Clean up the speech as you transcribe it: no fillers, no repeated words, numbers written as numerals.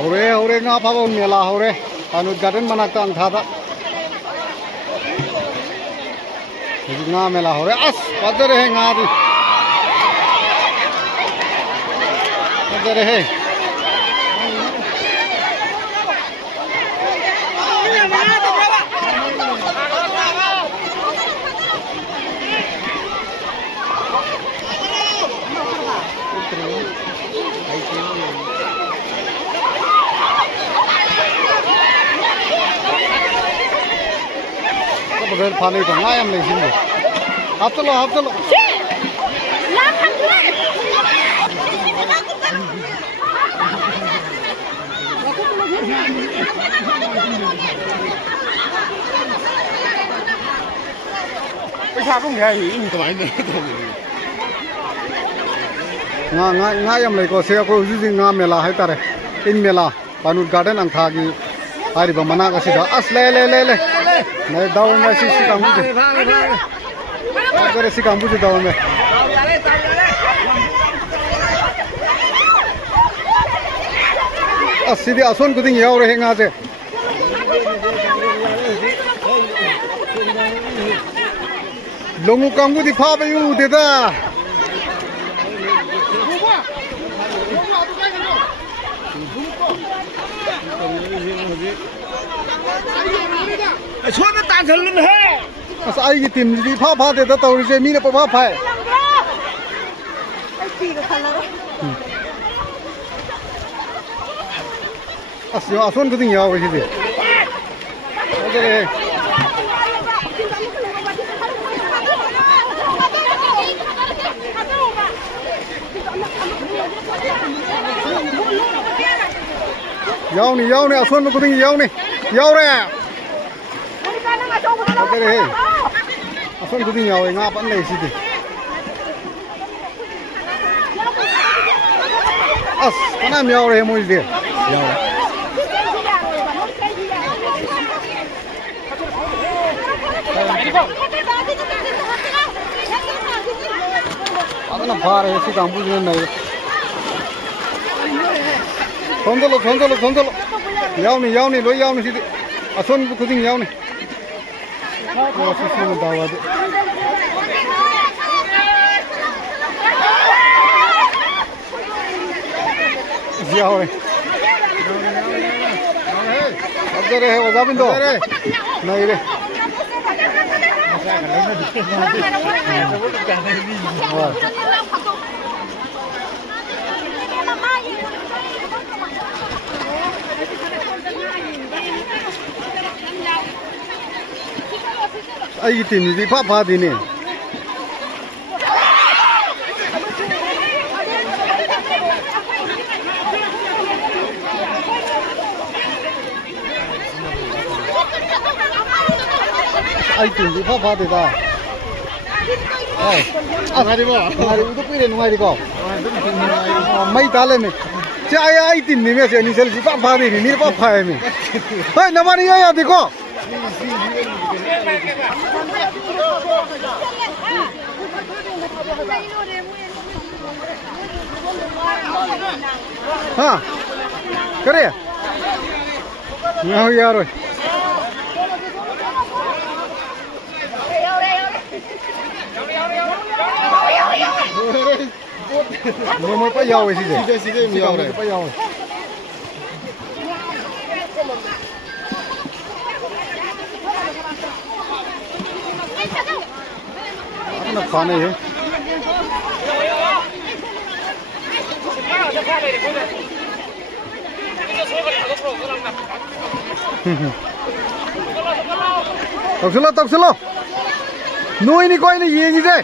Hore nga phaw mela hore anu garden manak tang thada nga mela hore as padare he nga di padare he Bener panik dong, ayam nih sini. Hafta lo. Ngayam nih kok saya kok uji ngam mela hai tare, in mela, Panut Garden ang thagi, hari bamana kasih dah, as le. Nai daun में सी काम बुझे अगर सी काम बुझे दावन में सीधे आसन कुछ नहीं और रहेगा से लोगों काम को दिखा भी यू देता छोटा तांचल है as ai की टीम जी phá देता तो उसे मीने पर phá as yo ason कुछ नहीं आओ इसे अरे याव नहीं ason में कुछ नहीं याव रे Cái này, không có gì nhiều ấy ngáp vẫn này gì thì, cái này nhiều đấy mua gì vậy? Nhiều. Cái này phá đấy, cái cam bùi này. Thon đó, yaw này, lối yaw này gì thì, son có gì yaw này. Nó sẽ xem đào vào đấy. Giàu này. Ở đây है वज़ा बिंदु. नहीं रे. Ai tìm gì phá đi nè. Ai tìm gì phá đi ta. Ngay đi bộ. Udah pilih ngay đi kau. Mấy ta lên nè. Chứ ai tìm gì mà sẽ đi selfie phá đi nè, phá phải nè. Hey, nama ni ya đi kau. हाँ करे यहाँ यार mới phải giàu gì đấy giàu này phải giàu nó khó này hết tập xuống lo nuôi đi coi này gì thế